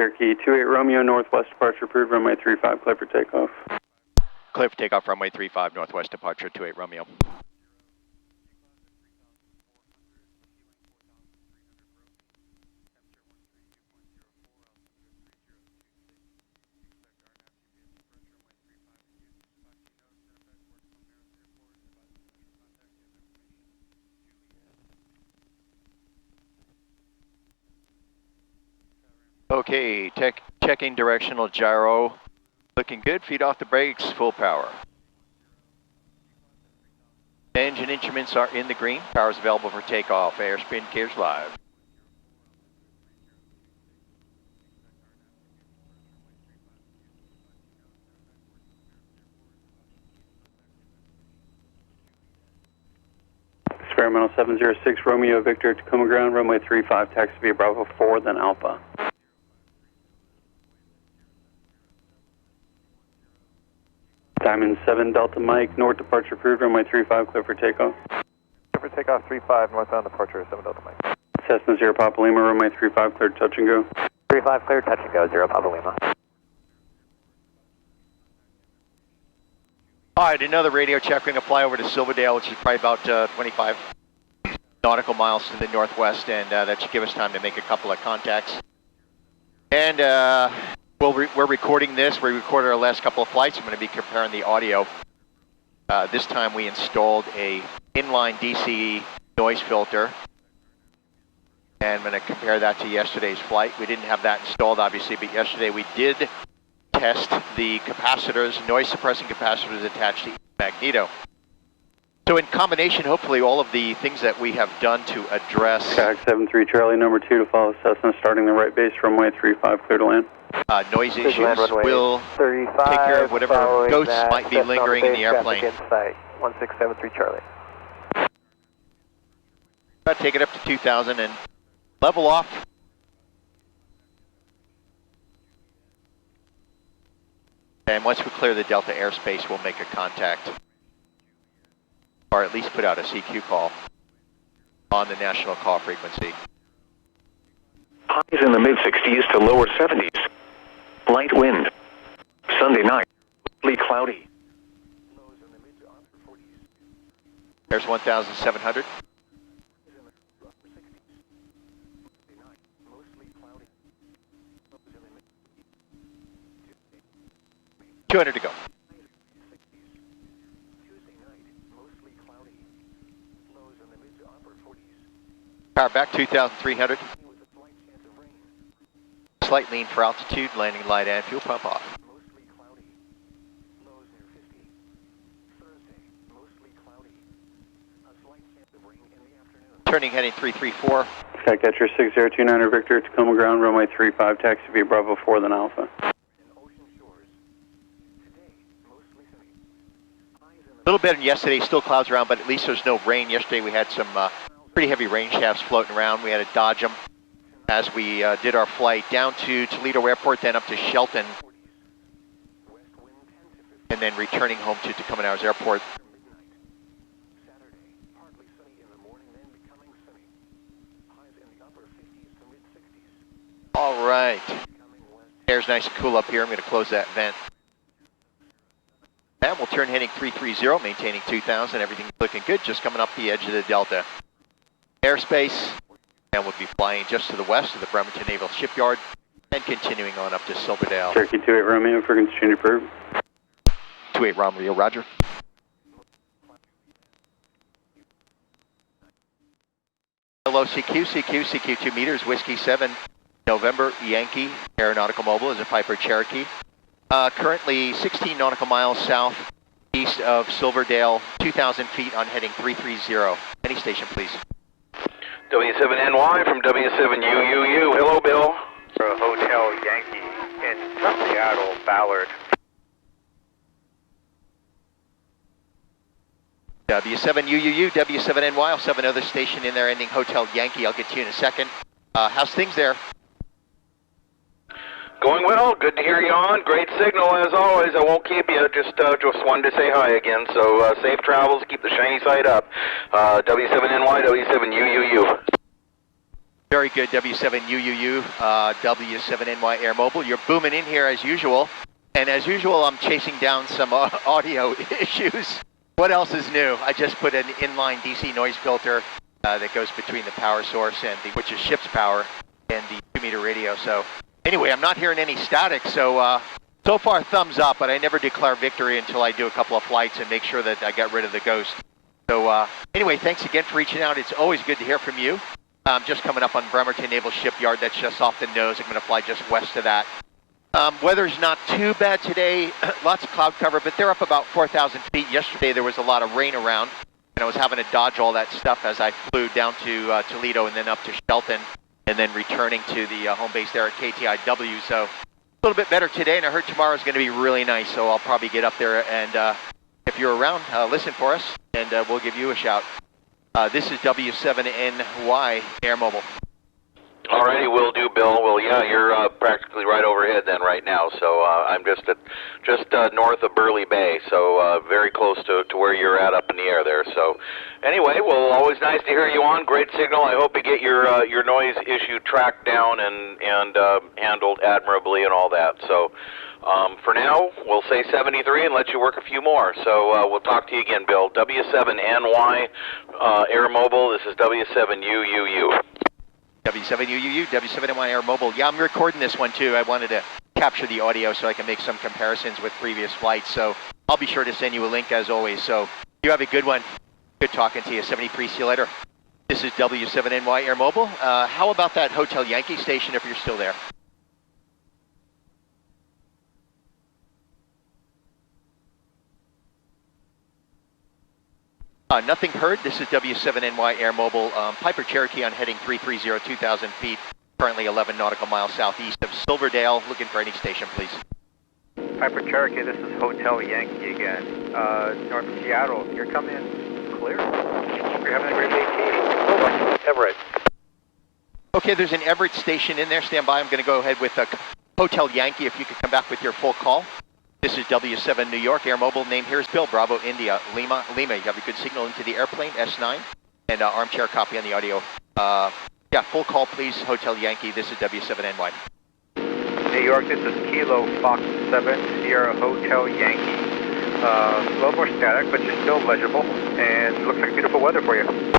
Cherokee 28 Romeo, northwest departure approved, runway 35, clear for takeoff. Clear for takeoff, runway 35, northwest departure, 28 Romeo. Okay, checking directional gyro. Looking good, feet off the brakes, full power. Engine instruments are in the green. Power is available for takeoff. Airspeed indicators live. Experimental 706 Romeo Victor Tacoma ground, runway 35, taxi via Bravo 4, then Alpha. Diamond 7 Delta Mike, north departure approved, runway 35, clear for takeoff. Clear for takeoff, 35, northbound departure, 7 Delta Mike. Cessna 0 Papa Lima, runway 35, cleared touch and go. 35, clear, touch and go, 0 Papa Lima. All right, another radio check. We're going to fly over to Silverdale, which is probably about 25 nautical miles to the northwest, and that should give us time to make a couple of contacts. And we're recording this. We recorded our last couple of flights. I'm going to be comparing the audio. This time we installed a inline DC noise filter, and I'm going to compare that to yesterday's flight. We didn't have that installed, obviously, but yesterday we did test the capacitors, noise suppressing capacitors attached to Magneto. So in combination, hopefully all of the things that we have done to address... Kayak 73 Charlie, number 2 to follow Cessna, starting the right base, runway 35, clear to land. Noise issues will take care of whatever ghosts might be lingering in the airplane. 1673 Charlie. Take it up to 2,000 and level off. And once we clear the Delta airspace, we'll make a contact, or at least put out a CQ call on the national call frequency. Highs in the mid-60s to lower 70s. Light wind. Sunday night, mostly cloudy. There's 1,700. $200 to go. Power back 2,300. Slight lean for altitude, landing light and fuel pump off. Turning heading 334. Skycatcher 6029 Victor Tacoma ground, runway 35, taxi via Bravo 4, then Alpha. A little better than yesterday, still clouds around, but at least there's no rain. Yesterday we had some pretty heavy rain shafts floating around. We had to dodge them as we did our flight down to Toledo Airport, then up to Shelton, and then returning home to Tacoma Narrows Airport. All right, air's nice and cool up here. I'm going to close that vent. And we'll turn heading 330, maintaining 2,000. Everything's looking good, just coming up the edge of the Delta airspace. And we'll be flying just to the west of the Bremerton Naval Shipyard and continuing on up to Silverdale. Cherokee 28 Romeo, frequency change approved. 28 Romeo, roger. Hello, CQ 2 meters, Whiskey 7, November, Yankee, Aeronautical Mobile is a Piper Cherokee. Currently 16 nautical miles south east of Silverdale, 2,000 feet on heading 330. Any station, please. W7NY from W7UUU. Hello, Bill. For Hotel Yankee in Seattle, Ballard. W7UUU, W7NY, I'll have another station in there ending Hotel Yankee. I'll get to you in a second. How's things there? Going well. Good to hear you on. Great signal as always. I won't keep you. Just wanted to say hi again. So safe travels. Keep the shiny side up. W7NY, W7UUU. Very good, W7UUU, W7NY Air Mobile. You're booming in here as usual. And as usual, I'm chasing down some audio issues. What else is new? I just put an inline DC noise filter that goes between the power source and which is ship's power, and the 2-meter radio. So anyway, I'm not hearing any static. So so far, thumbs up, but I never declare victory until I do a couple of flights and make sure that I got rid of the ghost. So anyway, thanks again for reaching out. It's always good to hear from you. I'm just coming up on Bremerton Naval Shipyard. That's just off the nose. I'm going to fly just west of that. Weather's not too bad today. Lots of cloud cover, but they're up about 4,000 feet. Yesterday there was a lot of rain around, and I was having to dodge all that stuff as I flew down to Toledo and then up to Shelton, and then returning to the home base there at KTIW. So a little bit better today, and I heard tomorrow's going to be really nice, so I'll probably get up there, and if you're around, listen for us, and we'll give you a shout. This is W7NY Air Mobile. Alrighty, will do, Bill. Well, yeah, you're practically right overhead then right now. So I'm just north of Burley Bay, so very close to where you're at up in the air there. So anyway, well, always nice to hear you on. Great signal. I hope you get your noise issue tracked down and handled admirably and all that. So for now, we'll say 73 and let you work a few more. So we'll talk to you again, Bill. W7NY Air Mobile. This is W7UUU. W7UUU, W7NY Air Mobile. Yeah, I'm recording this one too. I wanted to capture the audio so I can make some comparisons with previous flights. So I'll be sure to send you a link as always. So you have a good one. Good talking to you. 73, see you later. This is W7NY Air Mobile. How about that Hotel Yankee station if you're still there? Nothing heard. This is W7NY Air Mobile. Piper Cherokee on heading 330, 2,000 feet. Currently 11 nautical miles southeast of Silverdale. Looking for any station, please. Piper Cherokee, this is Hotel Yankee again. North of Seattle. You're coming in clear. You're having a great vacation. Over. Everett. Okay, there's an Everett station in there. Stand by. I'm going to go ahead with Hotel Yankee. If you could come back with your full call. This is W7 New York Air Mobile. Name here is Bill. Bravo, India, Lima. You have a good signal into the airplane, S9, and armchair copy on the audio. Yeah, full call, please. Hotel Yankee. This is W7NY. New York, this is Kilo Fox 7 Sierra Hotel Yankee. A little more static, but you're still legible, and looks like beautiful weather for you.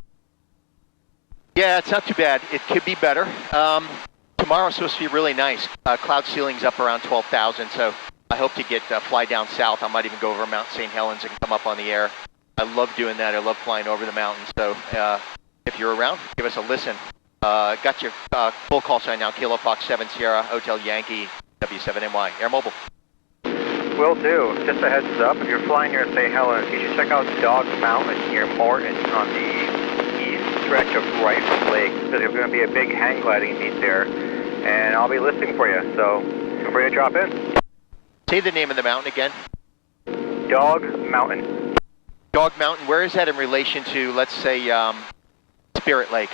Yeah, it's not too bad. It could be better. Tomorrow's supposed to be really nice. Cloud ceiling's up around 12,000, so I hope to get fly down south. I might even go over Mount St. Helens and come up on the air. I love doing that. I love flying over the mountains. So if you're around, give us a listen. Got your full call sign now. Kilo Fox 7 Sierra Hotel Yankee W7NY Air Mobile. Will do. Just a heads up, if you're flying near St. Helens, you should check out Dog Mountain near Morton on the east stretch of Rifle Lake. There's going to be a big hang gliding meet there, and I'll be listening for you. So feel free to drop in. Say the name of the mountain again. Dog Mountain. Dog Mountain. Where is that in relation to, let's say, Spirit Lake?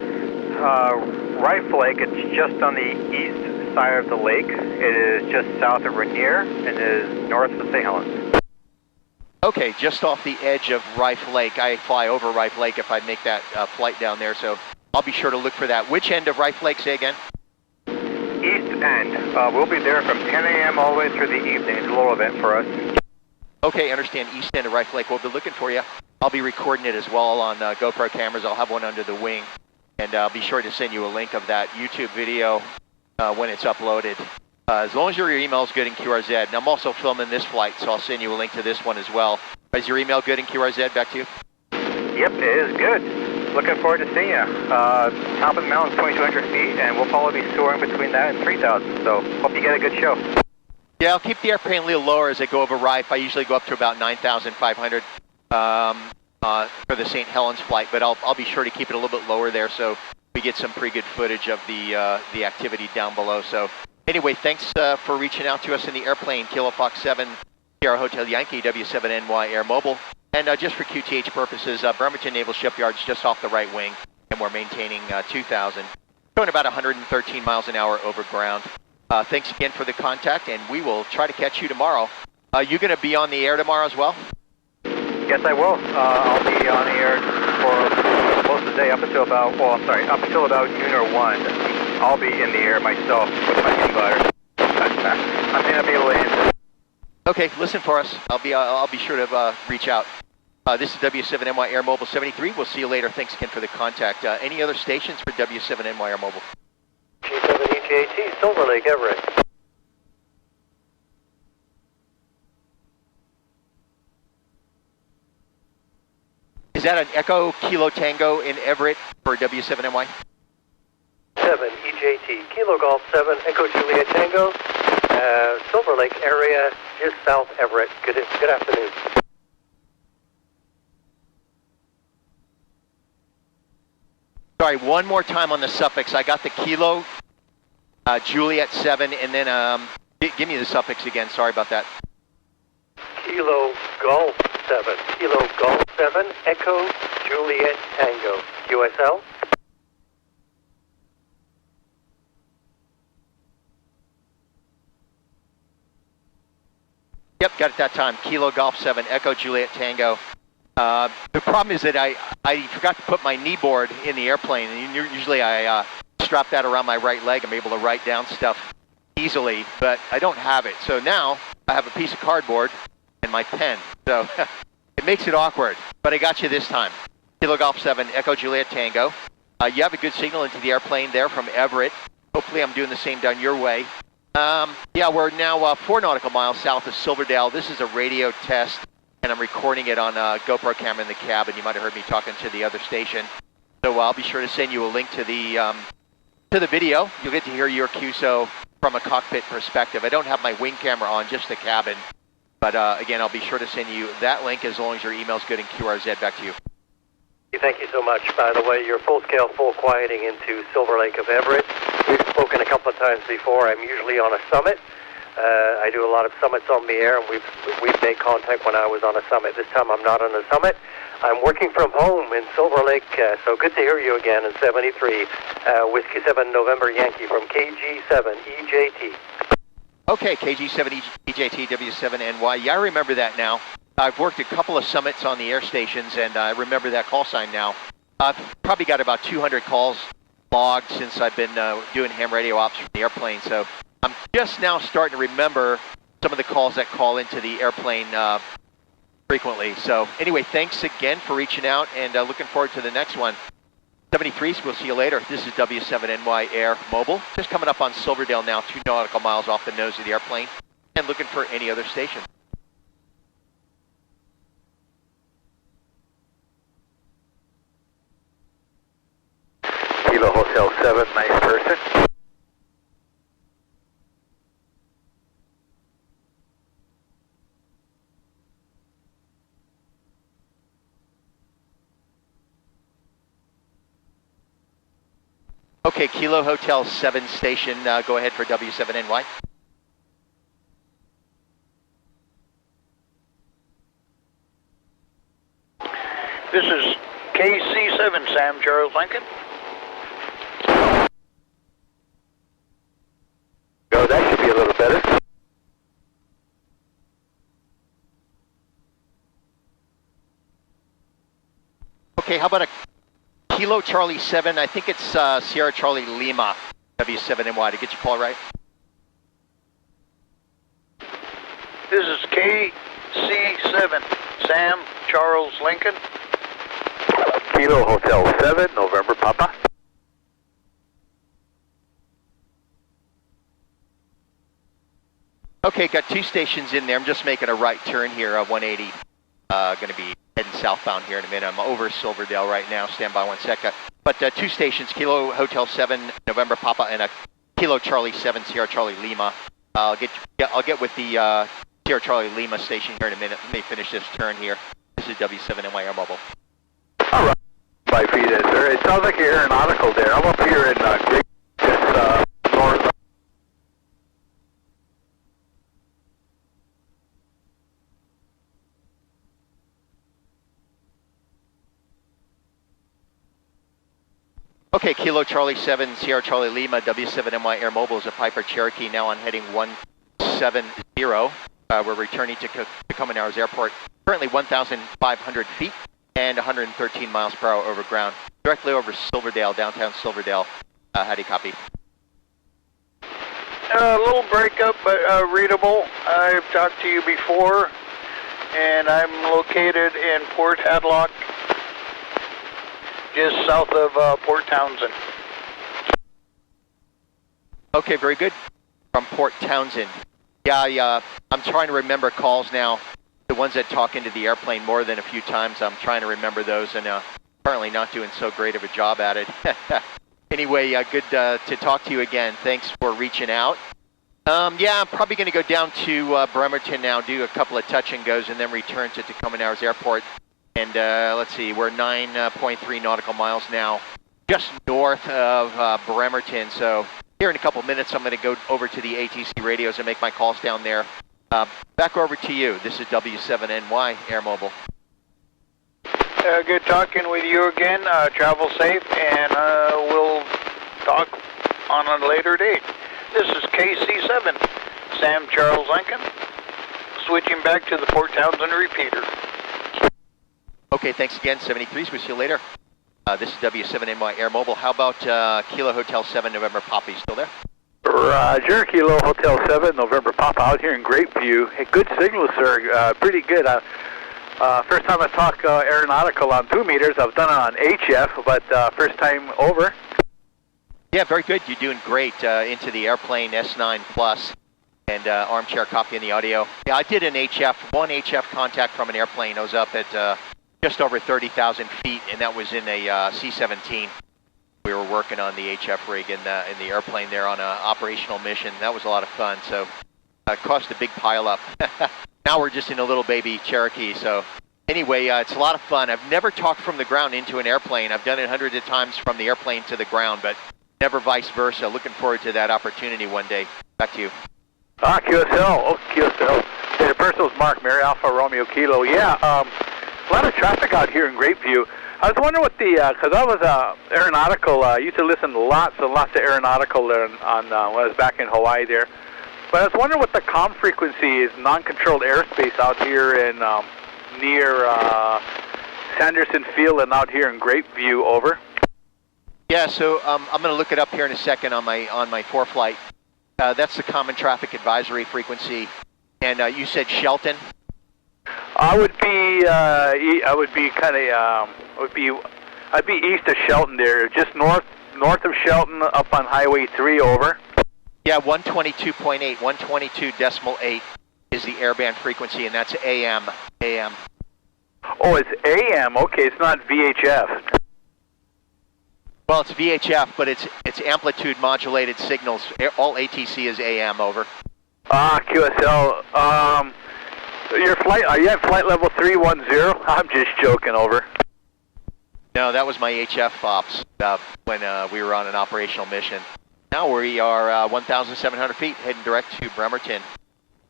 Rifle Lake, it's just on the east side of the lake. It is just south of Rainier, and it is north of St. Helens. Okay, just off the edge of Rifle Lake. I fly over Rifle Lake if I make that flight down there, so I'll be sure to look for that. Which end of Rifle Lake, say again? East end. We'll be there from 10 a.m. all the way through the evening. It's a little event for us. Okay, understand. East end of Rifle Lake. We'll be looking for you. I'll be recording it as well on GoPro cameras. I'll have one under the wing. And I'll be sure to send you a link of that YouTube video when it's uploaded. As long as your email's good in QRZ. And I'm also filming this flight, so I'll send you a link to this one as well. Is your email good in QRZ? Back to you. Yep, it is good. Looking forward to seeing you. Top of the mountain is 2,200 feet, and we'll probably be soaring between that and 3,000. So hope you get a good show. Yeah, I'll keep the airplane a little lower as I go over Rife. I usually go up to about 9,500 for the St. Helens flight, but I'll be sure to keep it a little bit lower there so we get some pretty good footage of the activity down below. So anyway, thanks for reaching out to us in the airplane. Kilo Fox 7 Sierra Hotel Yankee W7NY Air Mobile. And just for QTH purposes, Bremerton Naval Shipyard's just off the right wing, and we're maintaining 2,000, going about 113 miles an hour over ground. Thanks again for the contact, and we will try to catch you tomorrow. You going to be on the air tomorrow as well? Yes, I will. I'll be on the air for most of the today up until about, up until about noon or 1. I'll be in the air myself with my hang glider. I may not be able to answer. Okay, listen for us. I'll be sure to reach out. This is W7NY Air Mobile 73. We'll see you later. Thanks again for the contact. Any other stations for W7NY Air Mobile? G7EJT, Silver Lake, Everett. Is that an Echo Kilo Tango in Everett for W7NY? 7 EJT, Kilo Golf 7, Echo Juliet Tango, Silver Lake area, just south Everett. Good afternoon. Sorry, one more time on the suffix. I got the Kilo Juliet 7, and then give me the suffix again. Sorry about that. Kilo Golf 7, Kilo Golf 7, Echo Juliet Tango, QSL. Yep, got it that time. Kilo Golf 7, Echo Juliet Tango. The problem is that I forgot to put my knee board in the airplane, and usually I strap that around my right leg. I'm able to write down stuff easily, but I don't have it. So now I have a piece of cardboard and my pen. So it makes it awkward, but I got you this time. Kilo Golf 7, Echo Juliet Tango. You have a good signal into the airplane there from Everett. Hopefully I'm doing the same down your way. Yeah, we're now 4 nautical miles south of Silverdale. This is a radio test, and I'm recording it on a GoPro camera in the cabin. You might have heard me talking to the other station. So I'll be sure to send you a link to the video. You'll get to hear your QSO from a cockpit perspective. I don't have my wing camera on, just the cabin. But again, I'll be sure to send you that link as long as your email's good in QRZ. Back to you. Thank you so much. By the way, you're full-scale, full quieting into Silver Lake of Everett. We've spoken a couple of times before. I'm usually on a summit. I do a lot of summits on the air, and we've made contact when I was on a summit. This time I'm not on a summit. I'm working from home in Silver Lake, so good to hear you again in 73. Whiskey 7 November Yankee from KG7 EJT. Okay, KG7 EJT W7NY. Yeah, I remember that now. I've worked a couple of summits on the air stations, and I remember that call sign now. I've probably got about 200 calls logged since I've been doing ham radio ops from the airplane, so I'm just now starting to remember some of the calls that call into the airplane frequently. So anyway, thanks again for reaching out, and looking forward to the next one. 73, so we'll see you later. This is W7NY Air Mobile, just coming up on Silverdale now, 2 nautical miles off the nose of the airplane, and looking for any other station. Kilo Hotel 7, nice person. Okay, Kilo Hotel 7 station, go ahead for W7NY. This is KC7, Sam Charles Lincoln. Oh, that should be a little better. Okay, how about a Kilo Charlie 7, I think it's Sierra Charlie Lima, W7NY, to get your call right. This is KC7, Sam Charles Lincoln. Kilo Hotel 7, November Papa. Okay, got 2 stations in there. I'm just making a right turn here, 180. Going to be heading southbound here in a minute. I'm over Silverdale right now. Stand by 1 second. But 2 stations, Kilo Hotel 7, November Papa, and a Kilo Charlie 7, Sierra Charlie Lima. I'll get with the Sierra Charlie Lima station here in a minute. Let me finish this turn here. This is W7NY Air Mobile. All right. 5 feet in, sir. It sounds like you're aeronautical there. I'm up here in Great, just north. Okay, Kilo Charlie 7, Sierra Charlie Lima, W7NY Air Mobile is a Piper Cherokee, now on heading 170. We're returning to Tacoma Narrows Airport, currently 1,500 feet, and 113 miles per hour over ground, directly over Silverdale, downtown Silverdale. How do you copy? A little breakup, but readable. I've talked to you before, and I'm located in Port Hadlock, just south of Port Townsend. Okay, very good. From Port Townsend. Yeah, I'm trying to remember calls now. The ones that talk into the airplane more than a few times, I'm trying to remember those, and apparently not doing so great of a job at it. Anyway, good to talk to you again. Thanks for reaching out. Yeah, I'm probably going to go down to Bremerton now, do a couple of touch and goes, and then return to Tacoma Narrows Airport. And let's see, we're 9.3 nautical miles now, just north of Bremerton. So here in a couple minutes, I'm going to go over to the ATC radios and make my calls down there. Back over to you. This is W7NY Air Mobile. Good talking with you again. Travel safe, and we'll talk on a later date. This is KC7, Sam Charles Lincoln, switching back to the Port Townsend repeater. Okay, thanks again, 73s. We'll see you later. This is W7NY Air Mobile. How about Kilo Hotel 7, November Papa? You still there? Roger, Kilo Hotel 7, November Papa, out here in Grapeview. Hey, good signal, sir. Pretty good. First time I talk aeronautical on 2 meters. I've done it on HF, but first time over. Yeah, very good. You're doing great into the airplane S9 Plus and armchair copy in the audio. Yeah, I did an one HF contact from an airplane. I was up at just over 30,000 feet, and that was in a C-17. We were working on the HF rig in the airplane there on an operational mission. That was a lot of fun, so it cost a big pile up. Now we're just in a little baby Cherokee, so anyway, it's a lot of fun. I've never talked from the ground into an airplane. I've done it hundreds of times from the airplane to the ground, but never vice versa. Looking forward to that opportunity one day. Back to you. QSL. Oh, QSL. Hey, the person's Mark, Mary Alpha Romeo Kilo. Yeah, a lot of traffic out here in Grapeview. I was wondering what the, because I was aeronautical, I used to listen to lots and lots of aeronautical on when I was back in Hawaii there. But I was wondering what the comm frequency is, non-controlled airspace out here in near Sanderson Field and out here in Grapeview, over. Yeah, so I'm going to look it up here in a second on my ForeFlight. That's the Common Traffic Advisory frequency. And you said Shelton? I'd be east of Shelton there, just north of Shelton, up on Highway 3, over. Yeah, 122.8, 122.8 is the airband frequency, and that's AM. Oh, it's AM. Okay, it's not VHF. Well, it's VHF, but it's amplitude modulated signals. All ATC is AM, over. QSL. Your flight, are you at flight level 310? I'm just joking, over. No, that was my HF ops when we were on an operational mission. Now we are 1,700 feet, heading direct to Bremerton.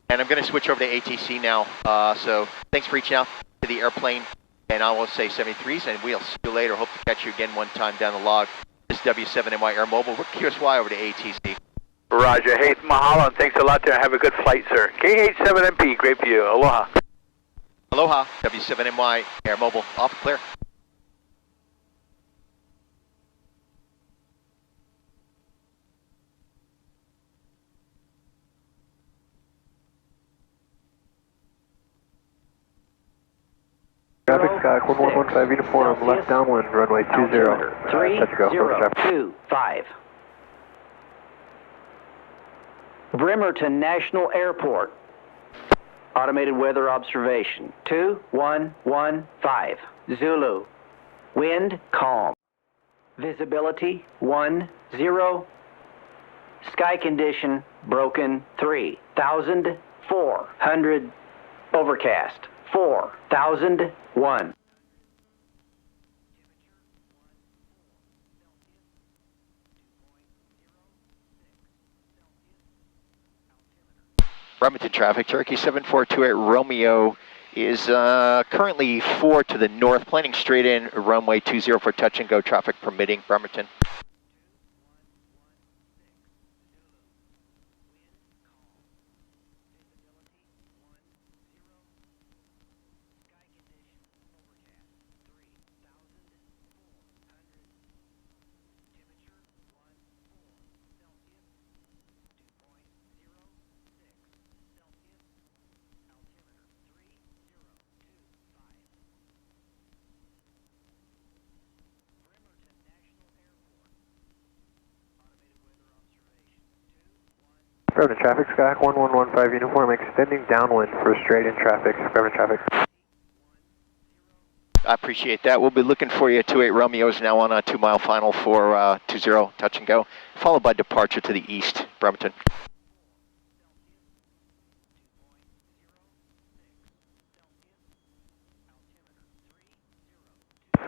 And I'm going to switch over to ATC now. So thanks for reaching out to the airplane. And I will say 73s, and we'll see you later. Hope to catch you again one time down the log. This is W7NY Air Mobile. We're QSY over to ATC. Roger. Hey, mahalo, and thanks a lot there. Have a good flight, sir. KH7MP, Grapeview. Aloha. Aloha. W7NY Air Mobile. Off clear. Traffic, Sky 1115 uniform, left downwind, runway 20. Touch go. 3025. Bremerton National Airport. Automated weather observation 2115. Zulu. Wind calm. Visibility 10. Sky condition broken 3,400. Overcast 4,001. Bremerton traffic, Cherokee 7428 Romeo is currently 4 to the north, planning straight in, runway 20 for touch and go, traffic permitting, Bremerton. Affirmative traffic, Skyhawk 1115 uniform, extending downwind for straight in traffic. Affirmative traffic. I appreciate that. We'll be looking for you at 28 Romeo's now on a 2 mile final for 20, touch and go, followed by departure to the east, Bremerton.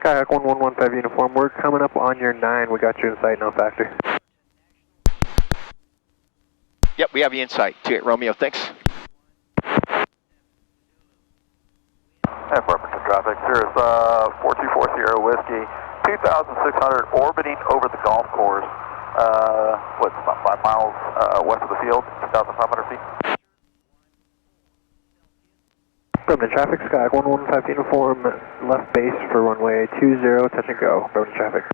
Skyhawk 1115 uniform, we're coming up on your 9. We got you in sight, no factor. Yep, we have you in sight. 28 Romeo, thanks. Bremerton traffic, here's 4240 Whiskey, 2,600 orbiting over the golf course. What's about 5 miles west of the field, 2,500 feet. Bremerton traffic, Skyhawk 1115 uniform, left base for runway 20, touch and go. Bremerton traffic.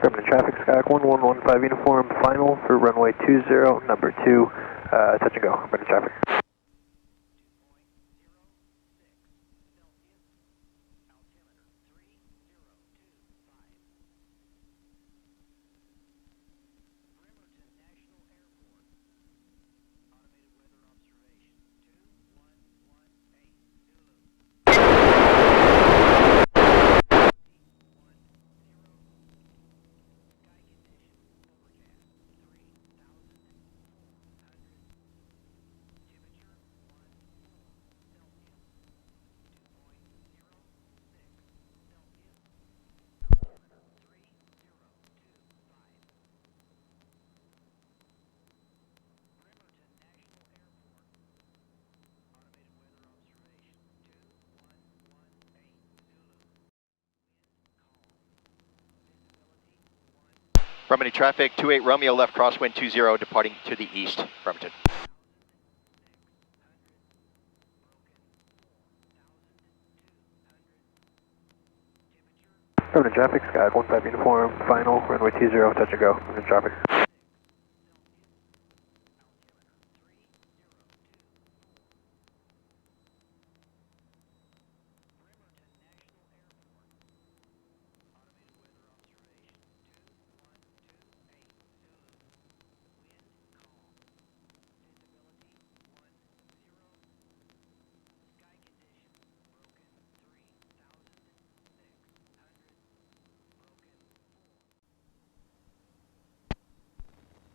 Bremerton traffic, Skyhawk 1115 uniform, final for runway 20, number 2, touch and go. Bremerton traffic. Bremerton traffic, 28 Romeo, left crosswind 20, departing to the east, Bremerton. Bremerton traffic, Skyhawk 15 uniform, final, runway 20, touch and go. Bremerton traffic.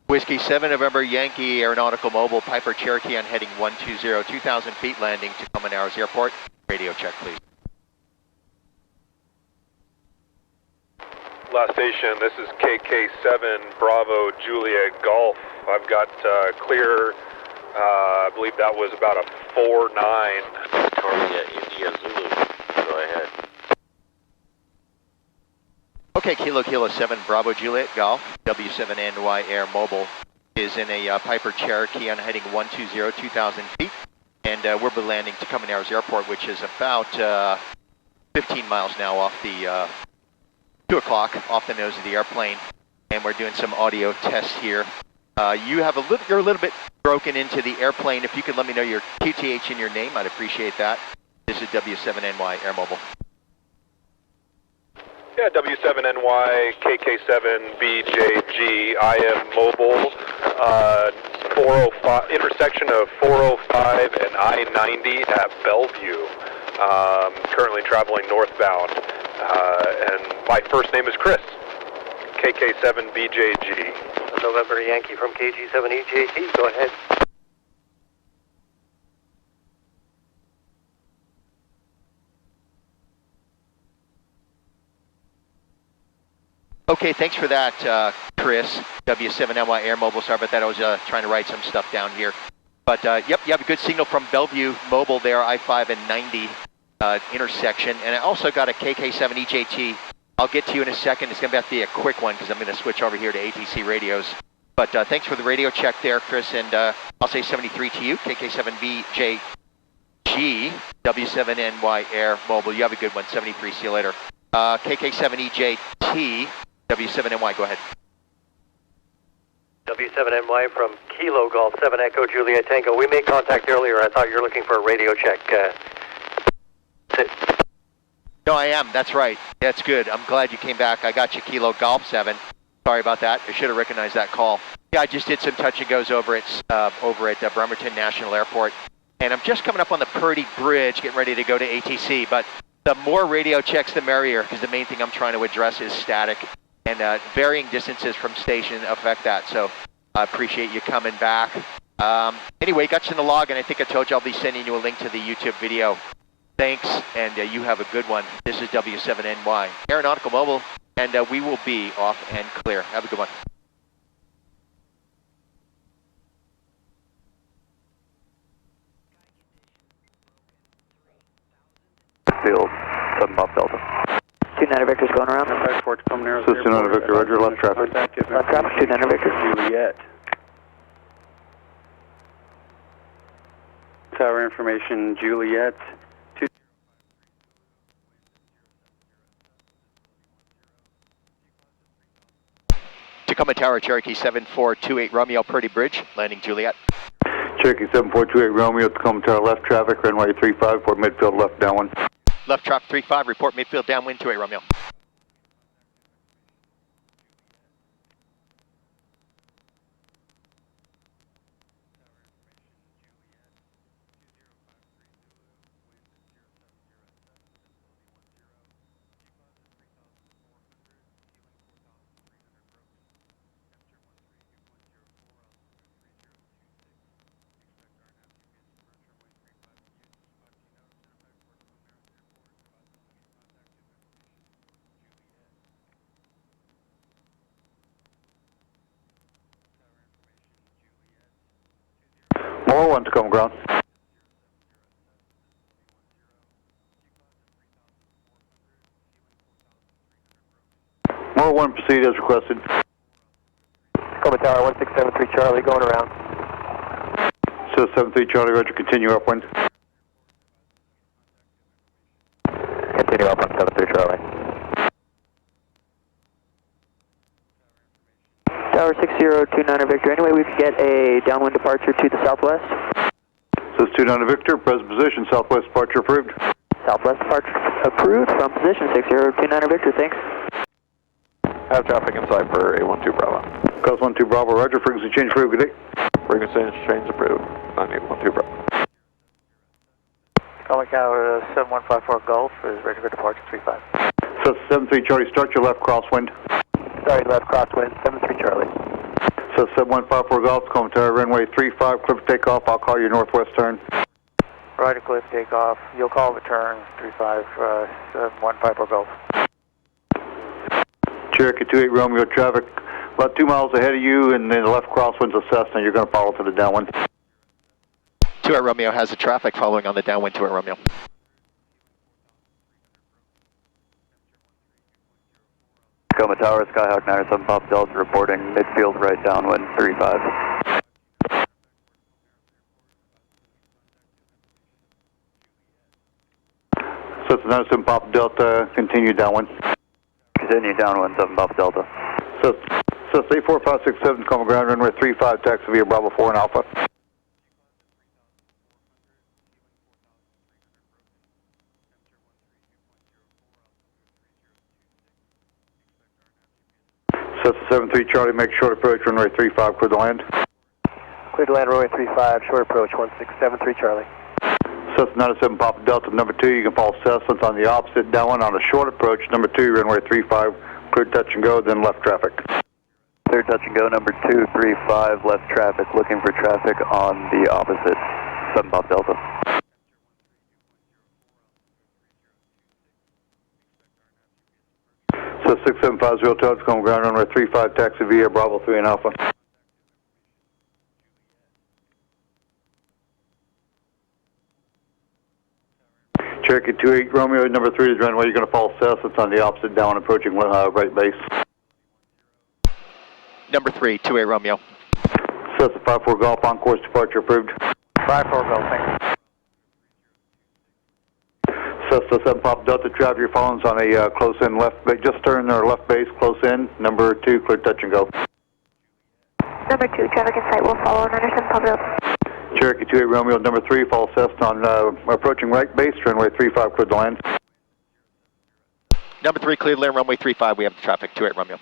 Whiskey 7 November Yankee Aeronautical Mobile Piper Cherokee on heading 120, 2,000 feet landing to Common-Arrows Airport. Radio check, please. Last station, this is KK7 Bravo Juliet Golf. I've got clear, I believe that was about a 4-9. Victoria India Zulu. Go ahead. Okay, Kilo 7 Bravo Juliet Golf, W7NY Air Mobile is in a Piper Cherokee on heading 120, 2,000 feet, and we'll be landing to Common-Arrows Airport, which is about 15 miles now off the 2 o'clock off the nose of the airplane, and we're doing some audio tests here. You're a little bit broken into the airplane. If you could let me know your QTH and your name, I'd appreciate that. This is W7NY Air Mobile. Yeah, W7NY, KK7BJG. I am mobile, 405, intersection of 405 and I-90 at Bellevue. Currently traveling northbound, and my first name is Chris, KK7BJG. November Yankee from KG7EJT, go ahead. Okay, thanks for that, Chris. W7NY Air Mobile. Sorry about that. I was trying to write some stuff down here. But, yep, you have a good signal from Bellevue Mobile there, I-5 and 90 intersection. And I also got a KK7EJT. I'll get to you in a second. It's going to have to be a quick one because I'm going to switch over here to ATC radios. But thanks for the radio check there, Chris. And I'll say 73 to you, KK7BJG, W7NY Air Mobile. You have a good one, 73. See you later. KK7EJT. W7NY, go ahead. W7NY from Kilo Golf 7 Echo Juliet Tango. We made contact earlier. I thought you were looking for a radio check. No, I am. That's right. That's good. I'm glad you came back. I got you, Kilo Golf 7. Sorry about that. I should have recognized that call. Yeah, I just did some touch and goes over at Bremerton National Airport. And I'm just coming up on the Purdy Bridge, getting ready to go to ATC. But the more radio checks, the merrier, because the main thing I'm trying to address is static. And varying distances from station affect that. So I appreciate you coming back. Anyway, got you in the log, and I think I told you I'll be sending you a link to the YouTube video. Thanks, and you have a good one. This is W7NY, Aeronautical Mobile, and we will be off and clear. Have a good one. Field, 7 Bob Delta. 29 Victor's going around. Passport to come near. 29 Victor, roger, left traffic. Left traffic, 29 Victor. Juliet. Tower information, Juliet. Tacoma Tower, Cherokee 7428 Romeo, Purdy Bridge, landing Juliet. Cherokee 7428 Romeo, Tacoma Tower, left traffic, runway 35 for midfield, left downwind. Left traffic 35, report midfield downwind 28 Romeo. More 1 Tacoma ground. More 1 proceed as requested. Tacoma Tower 1673 Charlie going around. So 73 Charlie, roger, continue upwind. Continue upwind, 73 Charlie. Tower 6029 Victor. Anyway, we can get a downwind departure to the southwest. So it's 29 Victor, present position, southwest departure approved. Southwest departure approved from position 6029 Victor. Thanks. Have traffic inside for A12 Bravo. Cause 12 Bravo, roger, frequency change approved, good day. Frequency change approved, 9812 Bravo. Calling Tower 7154 Gulf is ready for departure 35. So 73 Charlie, start your left crosswind. Sorry, left crosswind, 73 Charlie. So 7154 Golf, Tacoma Tower, runway 35, clear for takeoff, I'll call your northwest turn. Right, clear for takeoff. You'll call the turn 35, 7154 Gulf. Cherokee 28 Romeo traffic, about 2 miles ahead of you, and then the left crosswind's a Cessna, you're going to follow to the downwind. 28 Romeo has the traffic following on the downwind 28 Romeo. Tacoma Tower, Skyhawk 97 Pop Delta reporting midfield right downwind 35. So it's 97 Pop Delta, continue downwind. Continue downwind 7 Pop Delta. So it's 84567 Tacoma ground runway 35, taxi via Bravo 4 and Alpha. So it's 73 Charlie, make short approach, runway 35, clear to land. Clear to land, runway 35, short approach, 1673 Charlie. Cessna 97 Papa Delta, number 2, you can follow Cessna on the opposite downwind on a short approach, number 2, runway 35, clear touch and go, then left traffic. Clear touch and go, number 235, left traffic, looking for traffic on the opposite, 7 Papa Delta. So 6750 Tacoma ground runway 35, taxi via Bravo 3 and Alpha. Cherokee 28 Romeo, number 3 is runway, you're going to follow Cess, it's on the opposite down approaching right base. Number 3, 28 Romeo. Cess 54 Golf, on course departure approved. 54 Gulf, thanks. Cessna 7 Pop Delta, traffic, your following's on a close in left base, just turn our left base, close in, number 2, clear touch and go. Number 2, traffic in sight will follow on under 7 Pop Delta. Cherokee 28 Romeo, number 3, follow Cessna on approaching right base, runway 35, clear to land. Number 3, cleared land, runway 35, we have the traffic, 28 Romeo.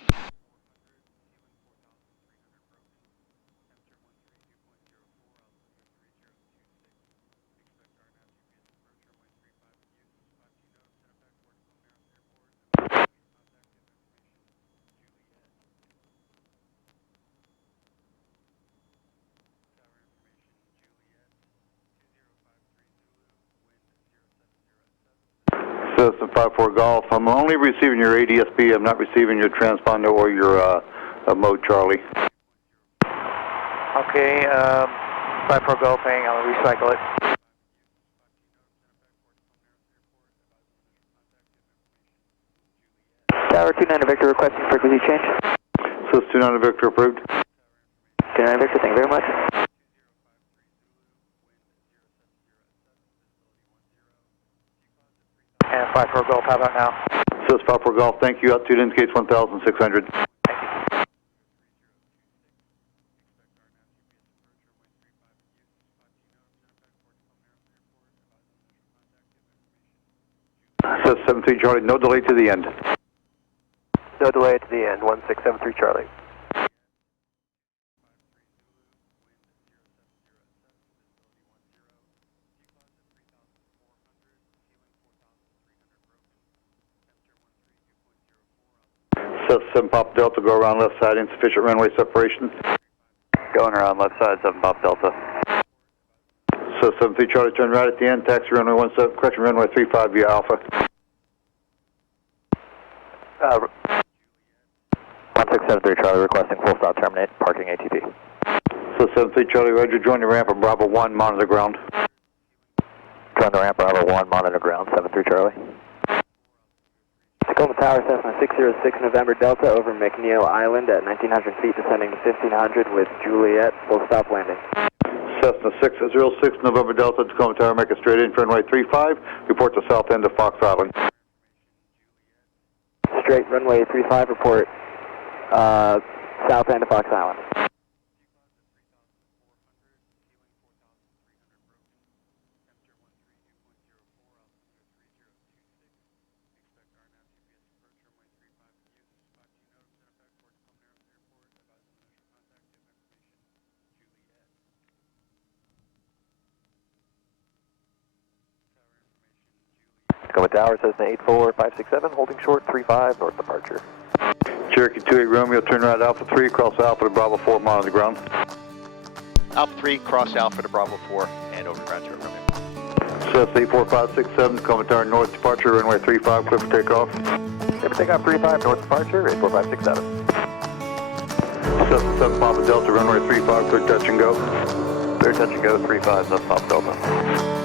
Cessna 54 Golf, I'm only receiving your ADSB, I'm not receiving your transponder or your mode, Charlie. Okay, 54 Golf, hang on, I'll recycle it. Tower 29 Victor requesting frequency change. So it's 29 Victor approved. 29 Victor, thank you very much. And 54 Golf, how about now? So it's 54 Golf, thank you, altitude indicates 1,600. So 73 Charlie, no delay to the end. No delay to the end, 1673 Charlie. So 7 Pop Delta, go around left side, insufficient runway separation. Going around left side, 7 Pop Delta. So 73 Charlie, turn right at the end, taxi runway 17, correction runway 35 via Alpha. 1673 Charlie requesting full stop, terminate, parking ATP. So 73 Charlie, Roger, join the ramp at Bravo 1, monitor ground. Join the ramp, Bravo 1, monitor ground, 73 Charlie. Tacoma Tower, Cessna 606 November Delta over McNeil Island at 1900 feet, descending to 1500 with Juliet, full stop landing. Cessna 606 November Delta, Tacoma Tower, make a straight in for runway 35, report to south end of Fox Island. Straight runway 35, report south end of Fox Island. Tacoma Tower, Cessna 84567, holding short 35, north departure. Cherokee 28 Romeo, turn right Alpha 3, cross Alpha to Bravo 4, monitor ground. Alpha 3, cross Alpha to Bravo 4, and over ground 0 Romeo. Cessna 84567, Tacoma Tower, north departure, runway 35, clear for takeoff. Clear for takeoff 35, north departure, 84567. Cessna 7 Papa Delta, runway 35, clear touch and go. Clear touch and go, 35, 7 Papa Delta.